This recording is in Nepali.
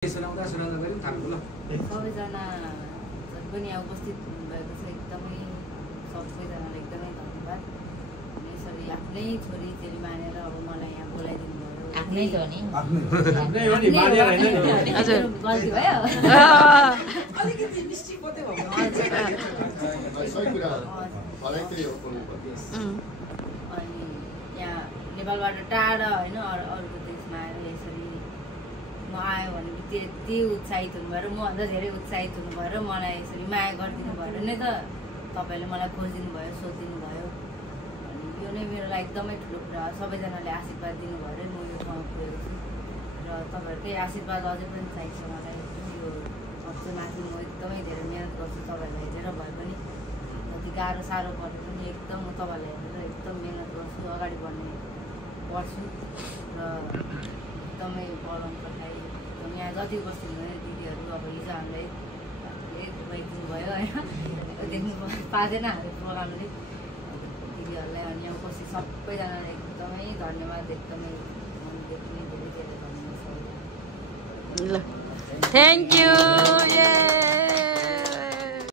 सुनाउँदा पनि थाल्नु ल। सबैजना जति पनि यहाँ उपस्थित हुनुभएको छ एकदमै सबैजनालाई एकदमै धन्यवाद। यसरी आफ्नै छोरी चेली मानेर अब मलाई यहाँ बोलाइदिनु भयो। आफ्नै हो नि आफ्नै हो नि मानेर हैन नि हजुर गल्ती भयो। अलिकति मिस्टेक मात्रै भयो। सही कुरा भलाइ त्यही हो बोल्नु पर्छ। अनि यहाँ नेपालबाट टाढा हैन अरूको देशमा आएर यसरी म आयो भने त्यति उत्साहित हुनुभयो र मभन्दा धेरै उत्साहित हुनुभयो र मलाई यसरी माया गरिदिनु भएर नै त तपाईँले मलाई खोजिदिनु भयो, सोधिदिनु भयो। अनि यो नै मेरो लागि एकदमै ठुलो कुरा हो। सबैजनाले आशीर्वाद दिनुभयो र म यो ठाउँमा पुगेको छु र तपाईँहरूकै आशीर्वाद अझै पनि चाहिन्छ मलाई। यो हप्तामाथि म एकदमै धेरै मिहिनेत गर्छु तपाईँहरूलाई हेरेर भए पनि, जति गाह्रो साह्रो परे पनि एकदम म तपाईँहरूलाई हेरेर एकदम मिहिनेत गर्छु, अगाडि बढ्ने पढ्छु र एकदमै पढाउनु पठाइ यहाँ जति उपस्थित भयो दिदीहरू। अब हिजो हामीलाई खुवाइदिनु भयो होइन, देख्नु पाँदैन हाम्रो प्रोग्रामले दिदीहरूलाई। अनि यहाँ उपस्थित सबैजनालाई एकदमै धन्यवाद, एकदमै मनदेखि धेरै धेरै धन्यवाद। ल थ्याङ्क यू।